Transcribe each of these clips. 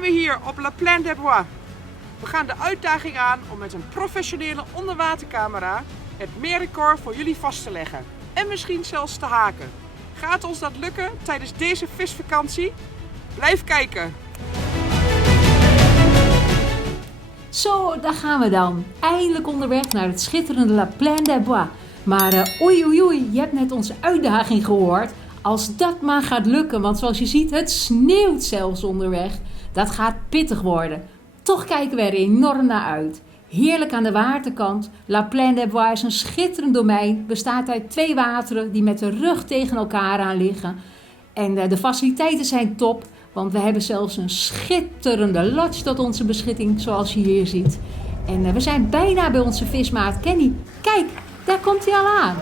zijn we hier op La Plaine des Bois. We gaan de uitdaging aan om met een professionele onderwatercamera het meerrecord voor jullie vast te leggen. En misschien zelfs te haken. Gaat ons dat lukken tijdens deze visvakantie? Blijf kijken! Zo, daar gaan we dan. Eindelijk onderweg naar het schitterende La Plaine des Bois. Maar oei, je hebt net onze uitdaging gehoord. Als dat maar gaat lukken, want zoals je ziet, het sneeuwt zelfs onderweg. Dat gaat pittig worden. Toch kijken we er enorm naar uit. Heerlijk aan de waterkant. La Plaine des Bois is een schitterend domein. Bestaat uit 2 wateren die met de rug tegen elkaar aan liggen. En de faciliteiten zijn top, want we hebben zelfs een schitterende lodge tot onze beschikking, zoals je hier ziet. En we zijn bijna bij onze vismaat Kenny. Kijk, daar komt hij al aan.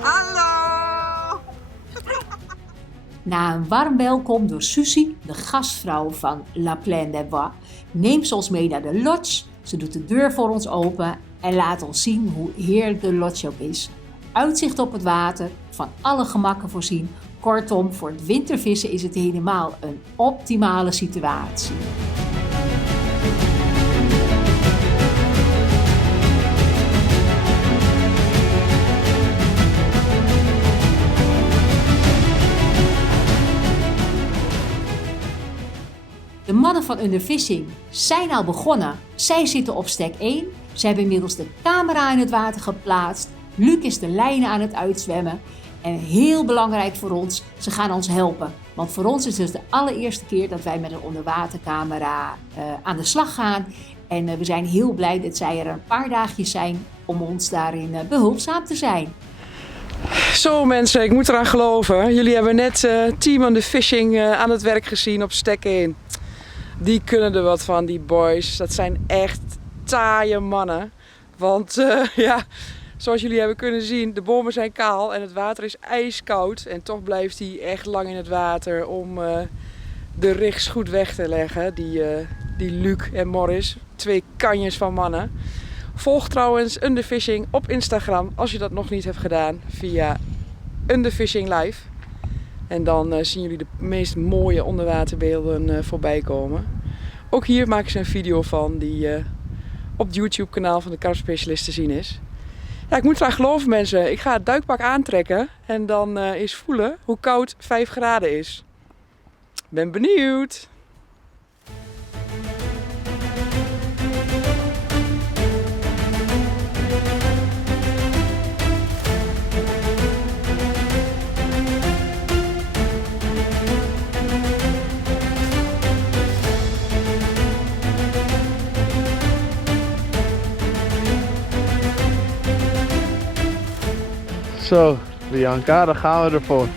Hallo! Na een warm welkom door Susie, de gastvrouw van La Plaine des Bois, neemt ze ons mee naar de lodge. Ze doet de deur voor ons open en laat ons zien hoe heerlijk de lodge ook is. Uitzicht op het water, van alle gemakken voorzien. Kortom, voor het wintervissen is het helemaal een optimale situatie. De mannen van Underfishing zijn al begonnen. Zij zitten op stek 1. Ze hebben inmiddels de camera in het water geplaatst. Luc is de lijnen aan het uitzwemmen. En heel belangrijk voor ons, ze gaan ons helpen. Want voor ons is het de allereerste keer dat wij met een onderwatercamera aan de slag gaan. En we zijn heel blij dat zij er een paar dagjes zijn om ons daarin behulpzaam te zijn. Zo mensen, ik moet eraan geloven. Jullie hebben net Team Underfishing aan het werk gezien op stek 1. Die kunnen er wat van, die boys. Dat zijn echt taaie mannen. Want ja, zoals jullie hebben kunnen zien, de bomen zijn kaal en het water is ijskoud. En toch blijft hij echt lang in het water om de rigs goed weg te leggen. Die Luc en Morris, 2 kanjes van mannen. Volg trouwens Underfishing op Instagram als je dat nog niet hebt gedaan via Underfishing Live. En dan zien jullie de meest mooie onderwaterbeelden voorbij komen. Ook hier maken ze een video van die op het YouTube kanaal van de karpspecialist te zien is. Ja, ik moet eraan geloven mensen. Ik ga het duikpak aantrekken en dan eens voelen hoe koud 5 graden is. Ben benieuwd! Zo, Bianca, daar gaan we ervoor.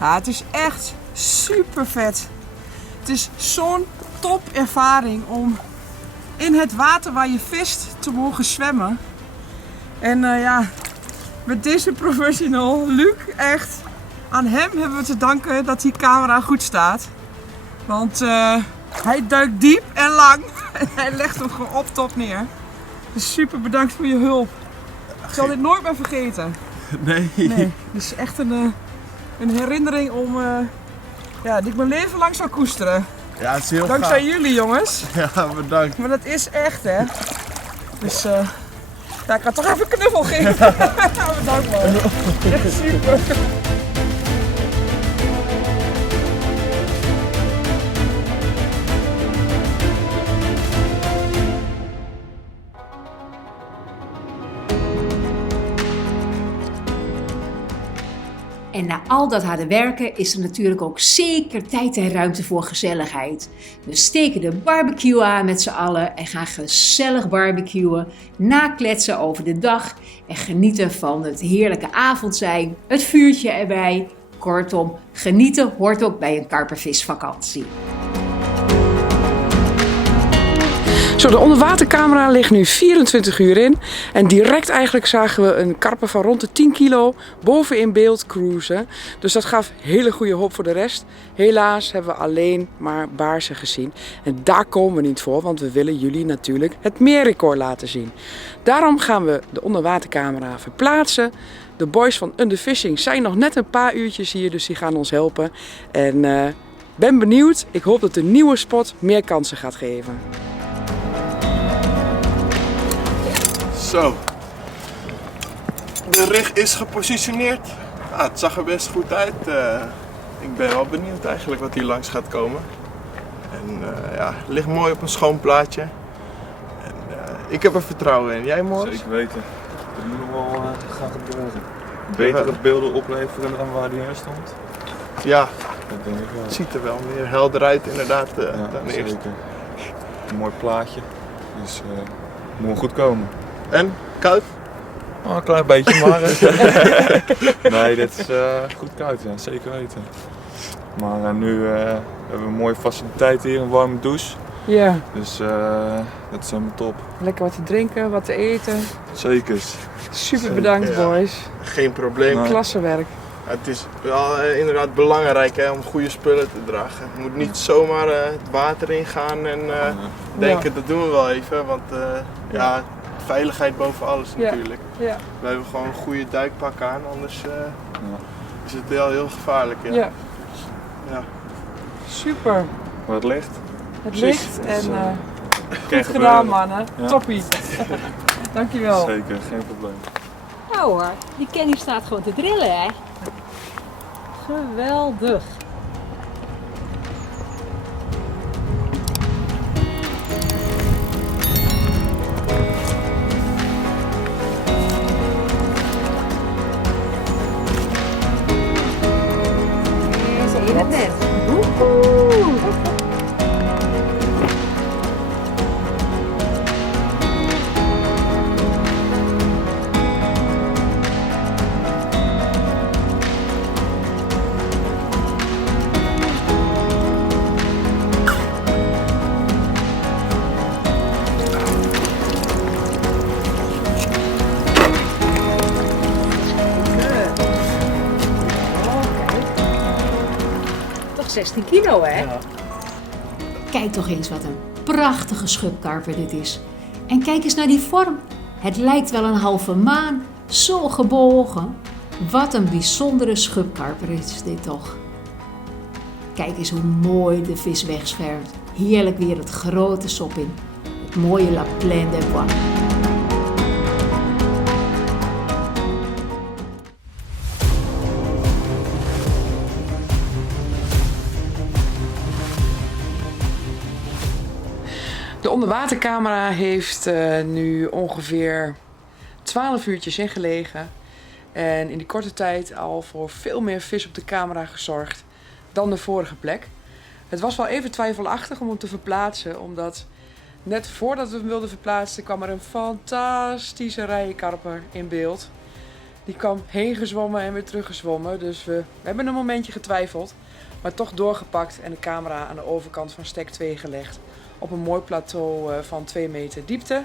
Ja, het is echt super vet. Het is zo'n top ervaring om in het water waar je vist te mogen zwemmen. En ja, met deze professional, Luc, echt, aan hem hebben we te danken dat die camera goed staat. Want hij duikt diep en lang en hij legt hem gewoon op top neer. Dus super bedankt voor je hulp. Ik zal dit nooit meer vergeten. Nee. Nee, dus echt een herinnering om, ja, die ik mijn leven lang zal koesteren. Ja, het is heel Dankzij jullie jongens. Ja, bedankt. Maar dat is echt hè. Dus ja, ik ga toch even een knuffel geven. Bedankt man. Echt super. En na al dat harde werken is er natuurlijk ook zeker tijd en ruimte voor gezelligheid. We steken de barbecue aan met z'n allen en gaan gezellig barbecuen, nakletsen over de dag en genieten van het heerlijke avondzijn, het vuurtje erbij. Kortom, genieten hoort ook bij een karpervisvakantie. Zo, de onderwatercamera ligt nu 24 uur in. En direct eigenlijk zagen we een karper van rond de 10 kilo boven in beeld cruisen. Dus dat gaf hele goede hoop voor de rest. Helaas hebben we alleen maar baarsen gezien. En daar komen we niet voor, want we willen jullie natuurlijk het meerrecord laten zien. Daarom gaan we de onderwatercamera verplaatsen. De boys van Underfishing zijn nog net een paar uurtjes hier, dus die gaan ons helpen. En ben benieuwd. Ik hoop dat de nieuwe spot meer kansen gaat geven. Zo. De rig is gepositioneerd. Het zag er best goed uit. Ik ben wel benieuwd eigenlijk wat hier langs gaat komen. En het ligt mooi op een schoon plaatje. En, ik heb er vertrouwen in. Jij, Morris? Zeker weten. Dat moet nog wel gaan gebeuren. Betere beelden opleveren dan waar die in stond. Ja, Dat denk ik wel. het ziet er wel meer helder uit inderdaad dan eerst. Zeker. Een mooi plaatje. Dus moet wel goed komen. En? Koud? Oh, een klein beetje maar. Nee, dit is goed koud, ja. Zeker weten. Maar nu hebben we een mooie faciliteit hier, een warme douche. Ja, Dus dat is helemaal top. lekker wat te drinken, wat te eten. Zeker. Super bedankt, Ja. boys. Geen probleem. Nee. Klassenwerk. Het is wel inderdaad belangrijk hè, om goede spullen te dragen. Je moet niet zomaar het water ingaan en denken dat doen we wel even. Want veiligheid boven alles Ja. natuurlijk. Ja, We hebben gewoon een goede duikpak aan, anders is het heel gevaarlijk. Ja. ja. Ja. Super. Maar het ligt. Het Precies. ligt en Kan goed gedaan, mannen. Ja. Toppie. Dankjewel. Zeker, geen probleem. Nou hoor, die Kenny staat gewoon te drillen, hè? Geweldig. Zei je het net? Woehoe. Toch 16 kilo, hè? Ja. Kijk toch eens wat een prachtige schubkarper dit is. En kijk eens naar die vorm. Het lijkt wel een halve maan, zo gebogen. Wat een bijzondere schubkarper is dit toch. Kijk eens hoe mooi de vis wegschermt. Heerlijk weer het grote sop in. Het mooie La Plaine des Bois. De onderwatercamera heeft nu ongeveer 12 uurtjes ingelegen. En in die korte tijd al voor veel meer vis op de camera gezorgd dan de vorige plek. Het was wel even twijfelachtig om hem te verplaatsen, omdat net voordat we hem wilden verplaatsen kwam er een fantastische rijenkarper in beeld. Die kwam heen gezwommen en weer teruggezwommen, dus we hebben een momentje getwijfeld. Maar toch doorgepakt en de camera aan de overkant van stek 2 gelegd. Op een mooi plateau van 2 meter diepte.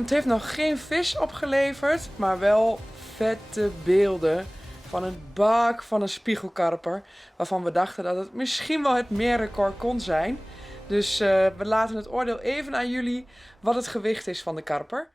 Het heeft nog geen vis opgeleverd, maar wel vette beelden van een bak van een spiegelkarper. Waarvan we dachten dat het misschien wel het meerrecord kon zijn. Dus we laten het oordeel even aan jullie wat het gewicht is van de karper.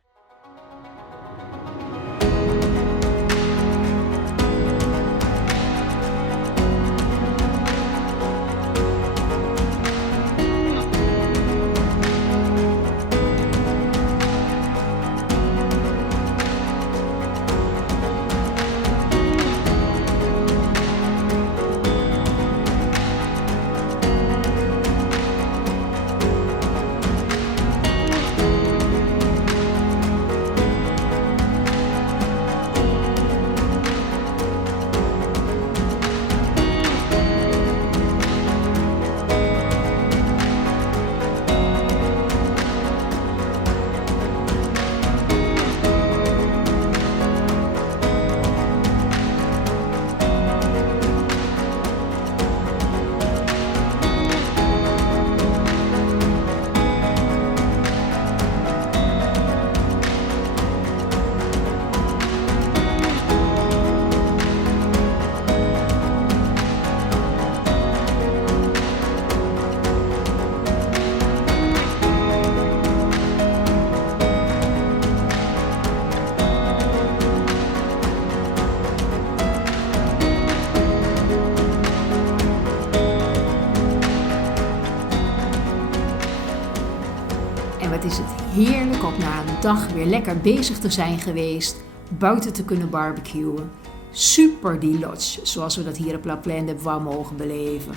En wat is het heerlijk om na een dag weer lekker bezig te zijn geweest, buiten te kunnen barbecuen. Super die lodge, zoals we dat hier op La Plaine de Bois mogen beleven.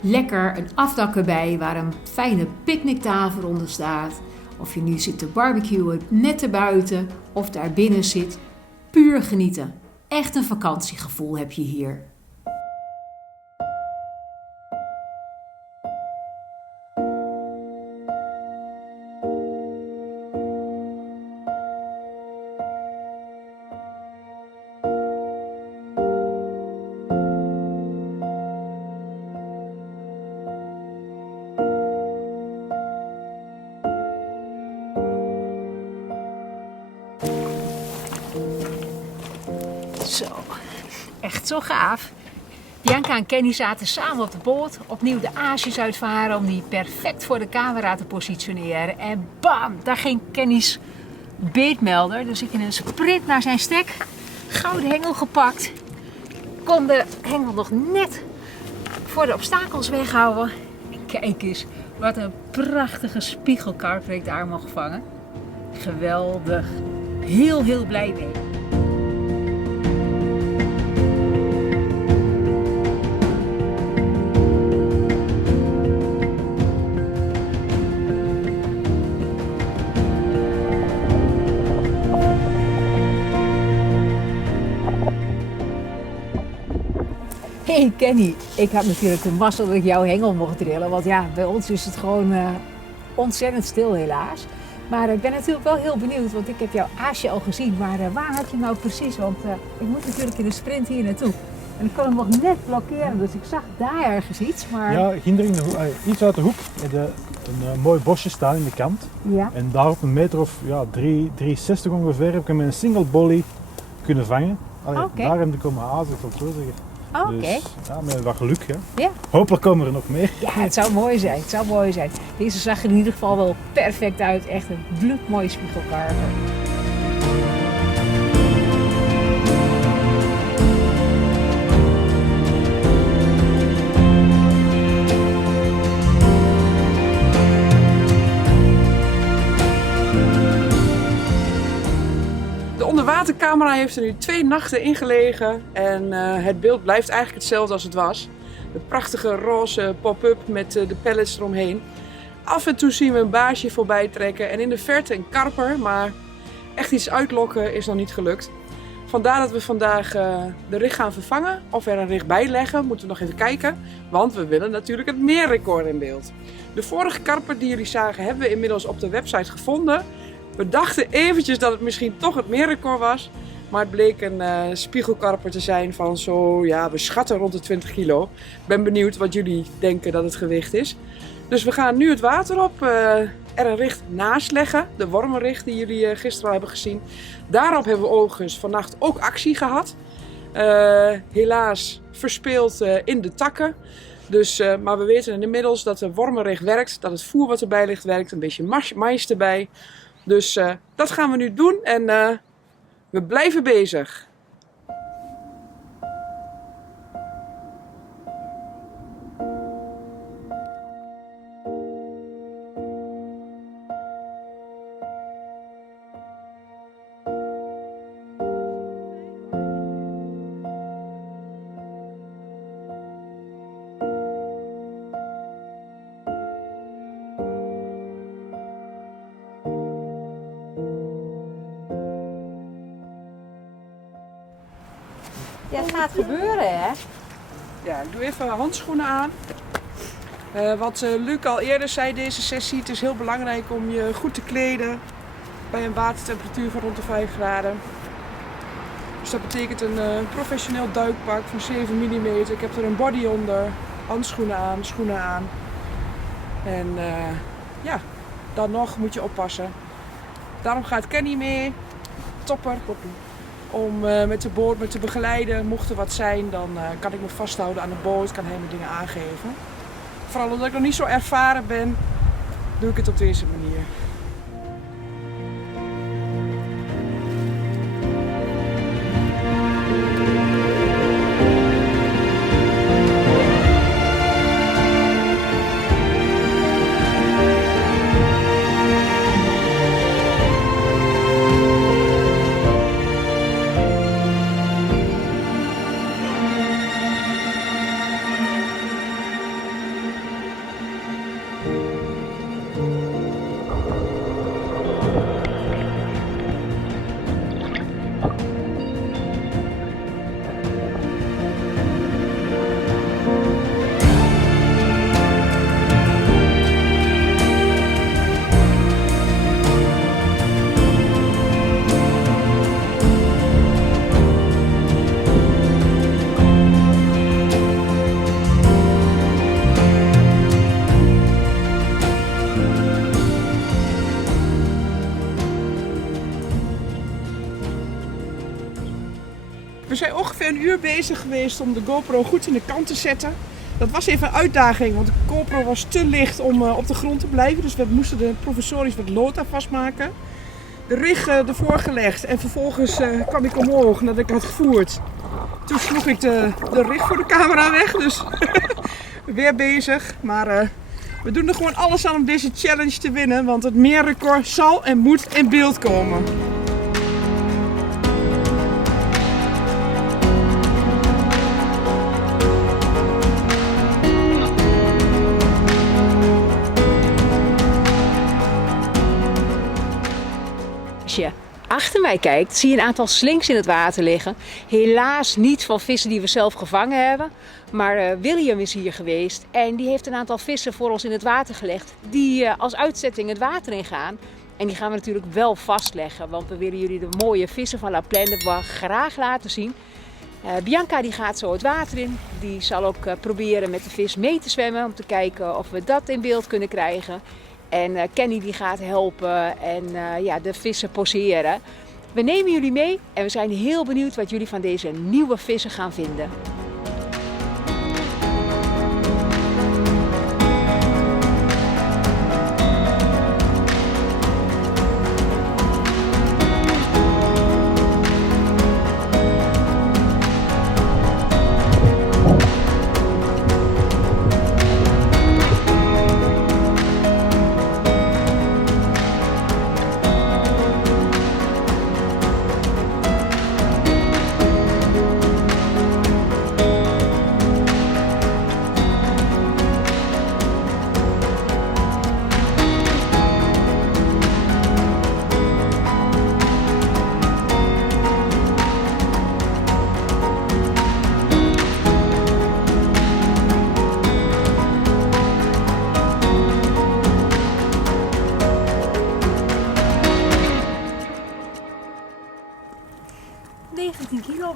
Lekker een afdak erbij waar een fijne picknicktafel onder staat. Of je nu zit te barbecuen net erbuiten of daar binnen zit. Puur genieten. Echt een vakantiegevoel heb je hier. Zo, echt zo gaaf. Bianca en Kenny zaten samen op de boot, opnieuw de aasjes uitvaren om die perfect voor de camera te positioneren. En bam, daar ging Kenny's beetmelder. Dus ik in een sprint naar zijn stek, gauw de hengel gepakt. Kon de hengel nog net voor de obstakels weghouden. En kijk eens, wat een prachtige spiegelkarper ik daar mocht vangen. Geweldig. Heel blij mee. Hey Kenny, ik had natuurlijk de mazzel dat ik jouw hengel mocht drillen. Want ja, bij ons is het gewoon ontzettend stil helaas. Maar ik ben natuurlijk wel heel benieuwd, want ik heb jouw aasje al gezien. Maar waar had je hem nou precies? Want ik moet natuurlijk in de sprint hier naartoe. En ik kon hem nog net blokkeren, dus ik zag daar ergens iets. Maar... Ja, ginder in de hoek, iets uit de hoek. Een mooi bosje staan in de kant. Ja. En daar op een meter of 360 ongeveer heb ik hem met een single volley kunnen vangen. Allee, Oké. Daar heb ik komen hazen, ik zal het zo zeggen. Oké. Dus ja, met wat geluk. Hè. Ja. Hopelijk komen er nog meer. Ja, het zou mooi zijn. Het zou mooi zijn. Deze zag er in ieder geval wel perfect uit. Echt een bloedmooie spiegelkarper. De onderwatercamera heeft er nu 2 nachten in gelegen en het beeld blijft eigenlijk hetzelfde als het was. De prachtige roze pop-up met de pallets eromheen. Af en toe zien we een baasje voorbij trekken en in de verte een karper, maar echt iets uitlokken is nog niet gelukt. Vandaar dat we vandaag de rig gaan vervangen of er een rig bij leggen, moeten we nog even kijken. Want we willen natuurlijk het meerrecord in beeld. De vorige karper die jullie zagen hebben we inmiddels op de website gevonden. We dachten eventjes dat het misschien toch het meerrecord was. Maar het bleek een spiegelkarper te zijn van zo, ja, we schatten rond de 20 kilo. Ik ben benieuwd wat jullie denken dat het gewicht is. Dus we gaan nu het water op, er een rig naast leggen. De wormenrig die jullie gisteren al hebben gezien. Daarop hebben we overigens vannacht ook actie gehad. Helaas verspeeld in de takken. Dus, maar we weten inmiddels dat de wormenrig werkt. Dat het voer wat erbij ligt werkt. Een beetje mais erbij. Dus dat gaan we nu doen en we blijven bezig. Ja, het gaat gebeuren, hè? Ja, ik doe even handschoenen aan. Wat Luc al eerder zei deze sessie, het is heel belangrijk om je goed te kleden bij een watertemperatuur van rond de 5 graden. Dus dat betekent een professioneel duikpak van 7 mm. Ik heb er een body onder, handschoenen aan, schoenen aan. En ja, dan nog moet je oppassen. Daarom gaat Kenny mee, topper, om met de boot me te begeleiden. Mocht er wat zijn, dan kan ik me vasthouden aan de boot, kan hij me dingen aangeven. Vooral omdat ik nog niet zo ervaren ben, doe ik het op deze manier. zijn ongeveer een uur bezig geweest om de GoPro goed in de kant te zetten. Dat was even een uitdaging, want de GoPro was te licht om op de grond te blijven. Dus we moesten er provisorisch wat lood aan vastmaken. De rig ervoor gelegd en vervolgens kwam ik omhoog nadat ik had gevoerd. Toen sloeg ik de rig voor de camera weg, dus weer bezig. Maar we doen er gewoon alles aan om deze challenge te winnen, want het meerrecord zal en moet in beeld komen. Als je achter mij kijkt, zie je een aantal slinks in het water liggen. Helaas niet van vissen die we zelf gevangen hebben. Maar William is hier geweest en die heeft een aantal vissen voor ons in het water gelegd. Die als uitzetting het water ingaan. En die gaan we natuurlijk wel vastleggen, want we willen jullie de mooie vissen van La Plaine de Bois graag laten zien. Bianca die gaat zo het water in. Die zal ook proberen met de vis mee te zwemmen om te kijken of we dat in beeld kunnen krijgen. En Kenny die gaat helpen en de vissen poseren. We nemen jullie mee en we zijn heel benieuwd wat jullie van deze nieuwe vissen gaan vinden.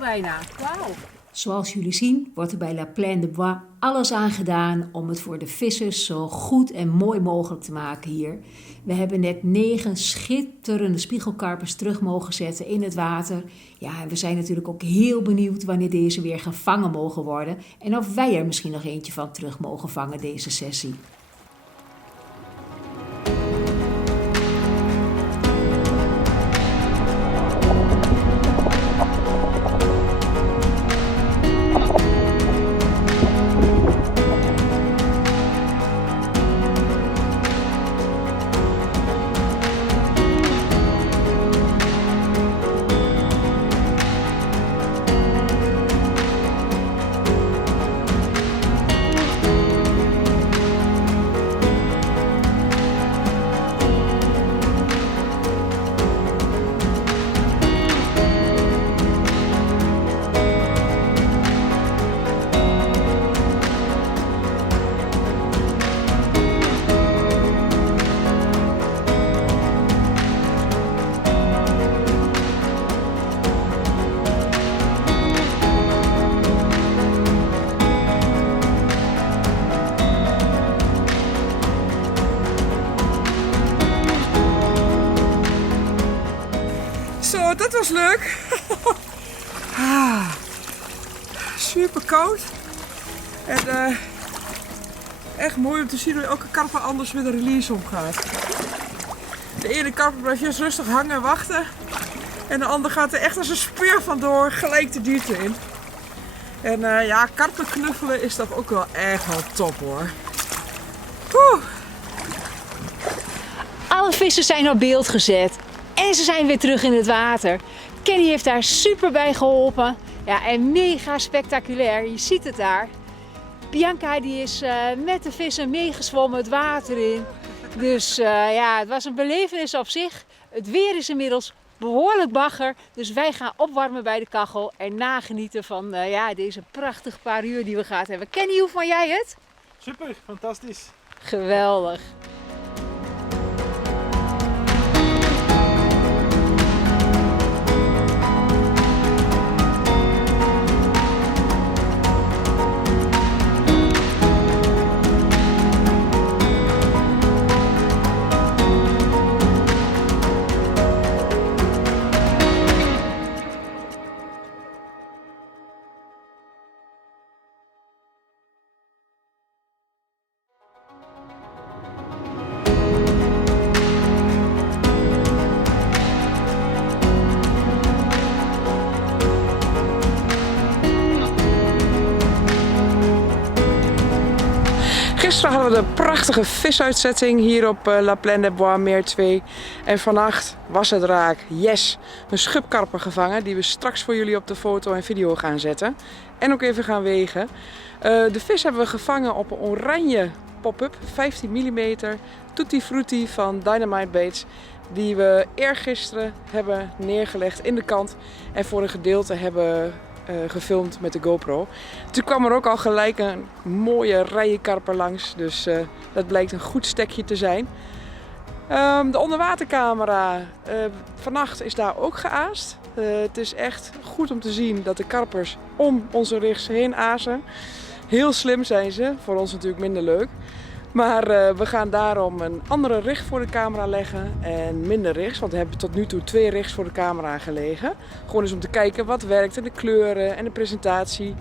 Bijna. Wauw. Zoals jullie zien wordt er bij La Plaine de Bois alles aan gedaan om het voor de vissers zo goed en mooi mogelijk te maken hier. We hebben net 9 schitterende spiegelkarpers terug mogen zetten in het water. Ja, en we zijn natuurlijk ook heel benieuwd wanneer deze weer gevangen mogen worden. En of wij er misschien nog eentje van terug mogen vangen deze sessie. Zo, dat was leuk. Super koud. En echt mooi om te zien hoe elke karper anders met de release omgaat. De ene karper blijft juist rustig hangen en wachten. En de andere gaat er echt als een speer vandoor, gelijk de diepte in. En karper knuffelen is dat ook wel echt wel top hoor. Alle vissen zijn op beeld gezet. En ze zijn weer terug in het water. Kenny heeft daar super bij geholpen. Ja, en mega spectaculair. Je ziet het daar. Bianca die is met de vissen meegezwommen het water in. Dus het was een belevenis op zich. Het weer is inmiddels behoorlijk bagger. Dus wij gaan opwarmen bij de kachel en nagenieten van deze prachtige paar uur die we gehad hebben. Kenny, hoe vond jij het? Super, fantastisch. Geweldig. de prachtige visuitzetting hier op La Plaine des Bois meer 2. En vannacht was het raak. Yes! Een schubkarper gevangen die we straks voor jullie op de foto en video gaan zetten. En ook even gaan wegen. De vis hebben we gevangen op een oranje pop-up, 15 mm, Tutti Frutti van Dynamite Baits. Die we eergisteren hebben neergelegd in de kant en voor een gedeelte hebben gefilmd met de GoPro. Toen kwam er ook al gelijk een mooie rijenkarper langs, dus dat blijkt een goed stekje te zijn. De onderwatercamera, vannacht is daar ook geaast. Het is echt goed om te zien dat de karpers om onze rigs heen azen. Heel slim zijn ze, voor ons natuurlijk minder leuk. Maar we gaan daarom een andere rig voor de camera leggen en minder rigs. Want we hebben tot nu toe 2 rigs voor de camera gelegen. Gewoon eens om te kijken wat werkt en de kleuren en de presentatie.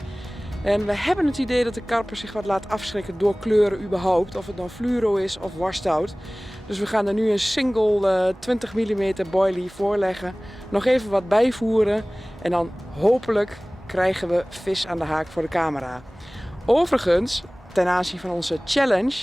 En we hebben het idee dat de karper zich wat laat afschrikken door kleuren überhaupt. Of het nou fluoro is of warstout. Dus we gaan er nu een single 20 mm boilie voor leggen. Nog even wat bijvoeren. En dan hopelijk krijgen we vis aan de haak voor de camera. Overigens, ten aanzien van onze challenge.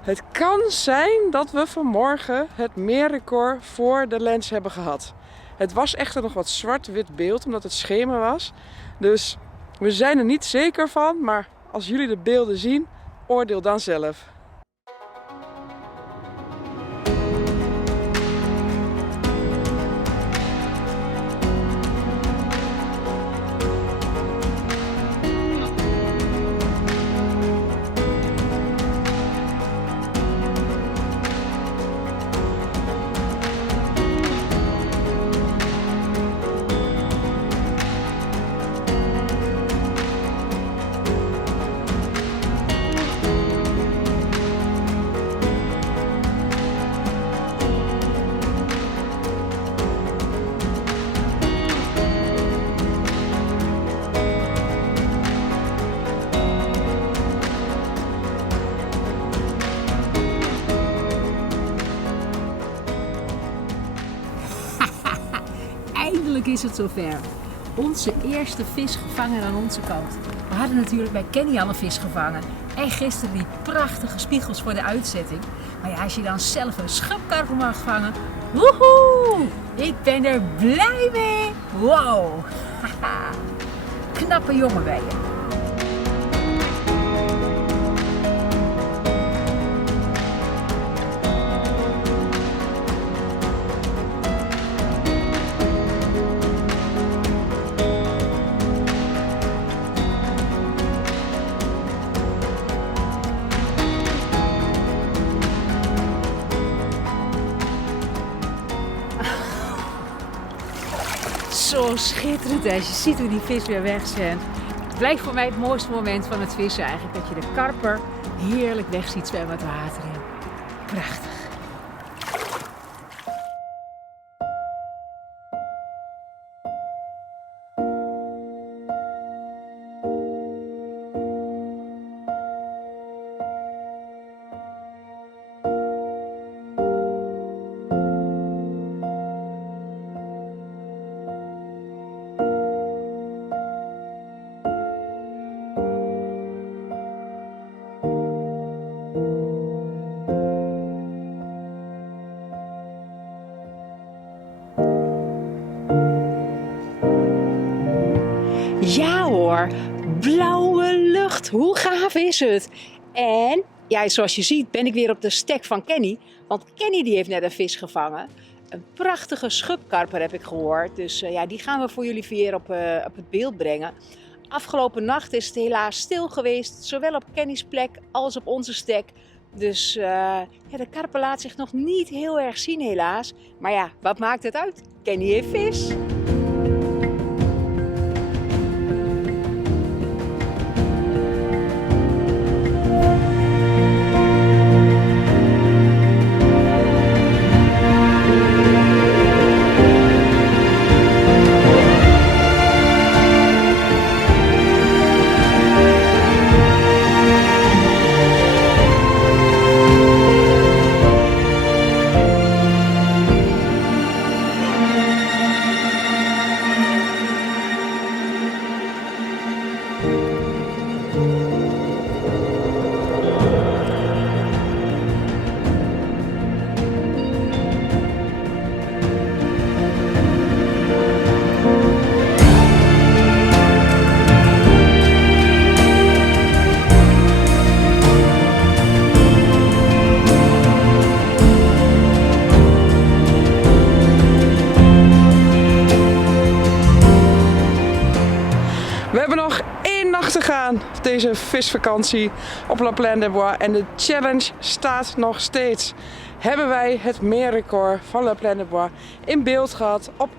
Het kan zijn dat we vanmorgen het meerrecord voor de lens hebben gehad. Het was echter nog wat zwart-wit beeld omdat het schemer was. Dus we zijn er niet zeker van, maar als jullie de beelden zien, oordeel dan zelf. Eindelijk is het zover. Onze eerste vis gevangen aan onze kant. We hadden natuurlijk bij Kenny al een vis gevangen. En gisteren die prachtige spiegels voor de uitzetting. Maar ja, als je dan zelf een schubkarper mag vangen. Woehoe! Ik ben er blij mee! Wow! Knappe jongen ben je. Zo schitterend als je ziet hoe die vis weer wegzwemt. Het blijft voor mij het mooiste moment van het vissen eigenlijk. Dat je de karper heerlijk weg ziet zwemmen het water in. Prachtig. Ja hoor, blauwe lucht, hoe gaaf is het? En ja, zoals je ziet ben ik weer op de stek van Kenny. Want Kenny die heeft net een vis gevangen. Een prachtige schubkarper heb ik gehoord. Dus ja, die gaan we voor jullie weer op het beeld brengen. Afgelopen nacht is het helaas stil geweest. Zowel op Kenny's plek als op onze stek. Dus ja, de karper laat zich nog niet heel erg zien helaas. Maar ja, wat maakt het uit? Kenny heeft vis. van deze visvakantie op La Plaine des Bois. En de challenge staat nog steeds. Hebben wij het meerrecord van La Plaine des Bois in beeld gehad op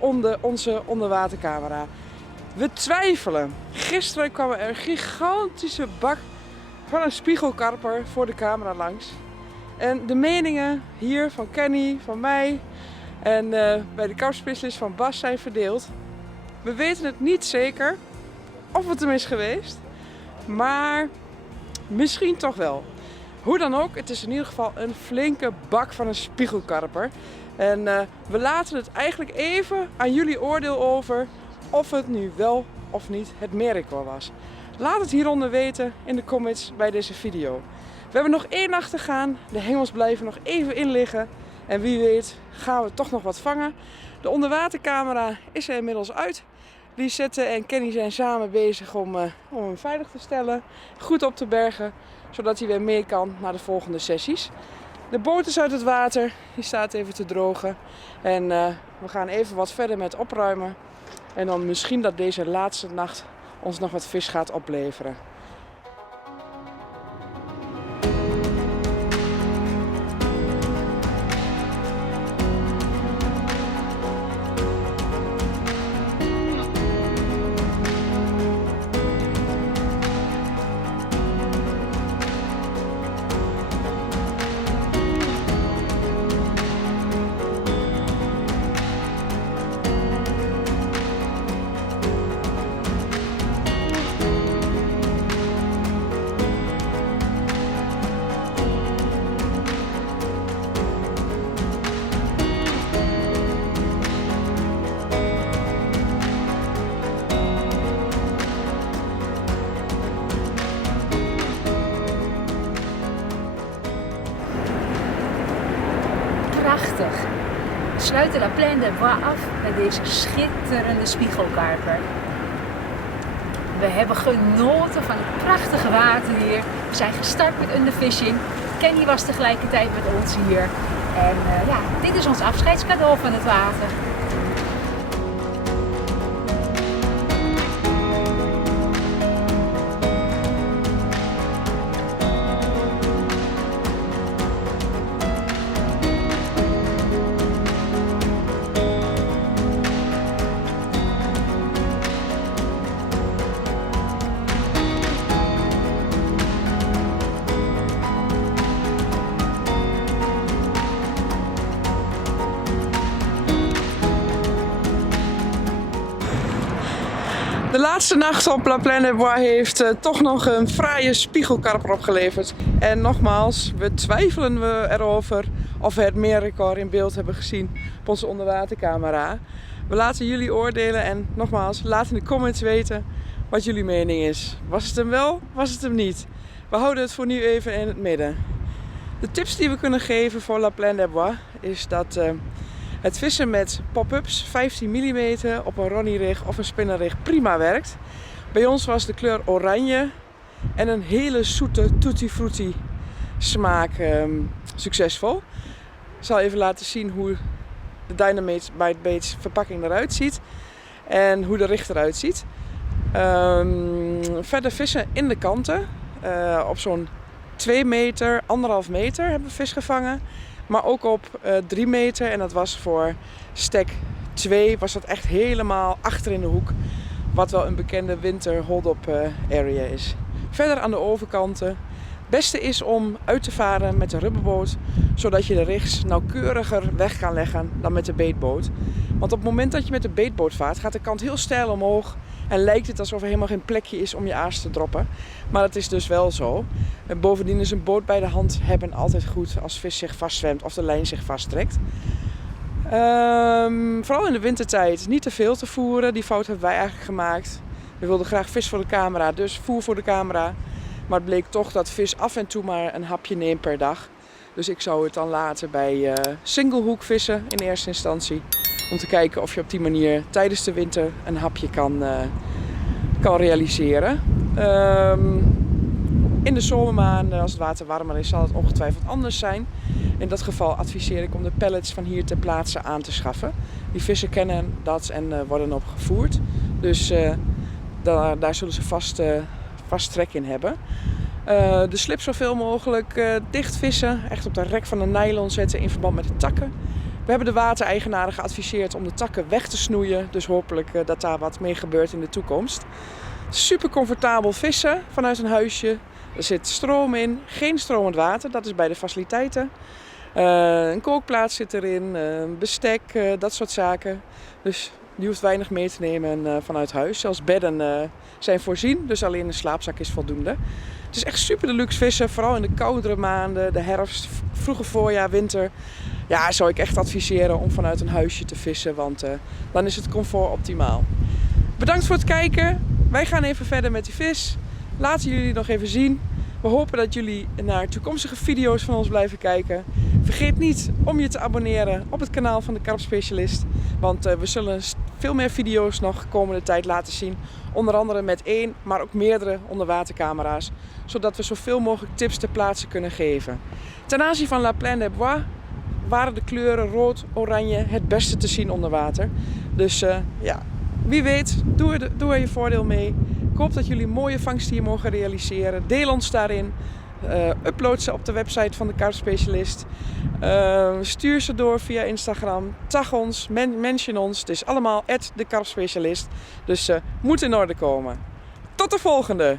onze onderwatercamera? We twijfelen. Gisteren kwam er een gigantische bak van een spiegelkarper voor de camera langs. En de meningen hier van Kenny, van mij en bij de karpspecialist van Bas zijn verdeeld. We weten het niet zeker of het hem is geweest, maar misschien toch wel. Hoe dan ook, het is in ieder geval een flinke bak van een spiegelkarper. En we laten het eigenlijk even aan jullie oordeel over of het nu wel of niet het meerrecord was. Laat het hieronder weten in de comments bij deze video. We hebben nog 1 nacht te gaan, de hengels blijven nog even in liggen. En wie weet gaan we toch nog wat vangen. De onderwatercamera is er inmiddels uit. Lisette en Kenny zijn samen bezig om hem veilig te stellen, goed op te bergen, zodat hij weer mee kan naar de volgende sessies. De boot is uit het water, die staat even te drogen. En we gaan even wat verder met opruimen. En dan misschien dat deze laatste nacht ons nog wat vis gaat opleveren. Prachtig. We sluiten La Plaine des Bois af met deze schitterende spiegelkarper. We hebben genoten van het prachtige water hier. We zijn gestart met underfishing. Kenny was tegelijkertijd met ons hier. En dit is ons afscheidscadeau van het water. De laatste nacht op La Plaine des Bois heeft toch nog een fraaie spiegelkarper opgeleverd. En nogmaals, we twijfelen erover of we het meerrecord in beeld hebben gezien op onze onderwatercamera. We laten jullie oordelen en nogmaals, laat in de comments weten wat jullie mening is. Was het hem wel? Was het hem niet? We houden het voor nu even in het midden. De tips die we kunnen geven voor La Plaine des Bois is dat het vissen met pop-ups 15 mm op een ronnierig of een spinnenrig prima werkt. Bij ons was de kleur oranje en een hele zoete tutti frutti smaak succesvol. Ik zal even laten zien hoe de Dynamite Bite Baits verpakking eruit ziet en hoe de richt eruit ziet. Verder vissen in de kanten. Op zo'n 2 meter, 1,5 meter hebben we vis gevangen. Maar ook op 3 meter en dat was voor stek 2 was dat echt helemaal achter in de hoek. Wat wel een bekende winter hold-up area is. Verder aan de overkanten. Het beste is om uit te varen met de rubberboot. Zodat je de rigs nauwkeuriger weg kan leggen dan met de beetboot. Want op het moment dat je met de beetboot vaart gaat de kant heel steil omhoog. En lijkt het alsof er helemaal geen plekje is om je aas te droppen. Maar dat is dus wel zo. En bovendien is een boot bij de hand hebben altijd goed als vis zich vastzwemt of de lijn zich vasttrekt. Vooral in de wintertijd niet te veel te voeren. Die fout hebben wij eigenlijk gemaakt. We wilden graag vis voor de camera, dus voer voor de camera. Maar het bleek toch dat vis af en toe maar een hapje neemt per dag. Dus ik zou het dan laten bij singlehoek vissen in eerste instantie. Om te kijken of je op die manier tijdens de winter een hapje kan realiseren. In de zomermaanden, als het water warmer is, zal het ongetwijfeld anders zijn. In dat geval adviseer ik om de pellets van hier ter plaatse aan te schaffen. Die vissen kennen dat en worden op gevoerd. Dus daar zullen ze vast trek in hebben. De slip zoveel mogelijk dicht vissen. Echt op de rek van de nylon zetten in verband met de takken. We hebben de watereigenaren geadviseerd om de takken weg te snoeien. Dus hopelijk dat daar wat mee gebeurt in de toekomst. Super comfortabel vissen vanuit een huisje. Er zit stroom in, geen stromend water, dat is bij de faciliteiten. Een kookplaats zit erin, bestek, dat soort zaken. Dus je hoeft weinig mee te nemen vanuit huis. Zelfs bedden zijn voorzien, dus alleen een slaapzak is voldoende. Het is echt super deluxe vissen, vooral in de koudere maanden, de herfst, vroege voorjaar, winter. Ja, zou ik echt adviseren om vanuit een huisje te vissen, want dan is het comfort optimaal. Bedankt voor het kijken. Wij gaan even verder met die vis. Laten jullie nog even zien. We hopen dat jullie naar toekomstige video's van ons blijven kijken. Vergeet niet om je te abonneren op het kanaal van de Karpspecialist. Want we zullen veel meer video's nog de komende tijd laten zien. Onder andere met 1, maar ook meerdere onderwatercamera's. Zodat we zoveel mogelijk tips ter plaatse kunnen geven. Ten aanzien van La Plaine des Bois waren de kleuren rood, oranje het beste te zien onder water. Dus ja, wie weet, doe er je voordeel mee. Ik hoop dat jullie mooie vangsten hier mogen realiseren. Deel ons daarin. Upload ze op de website van de Karpspecialist. Stuur ze door via Instagram. Tag ons, mention ons. Het is allemaal @dekarpspecialist. Dus moet in orde komen. Tot de volgende!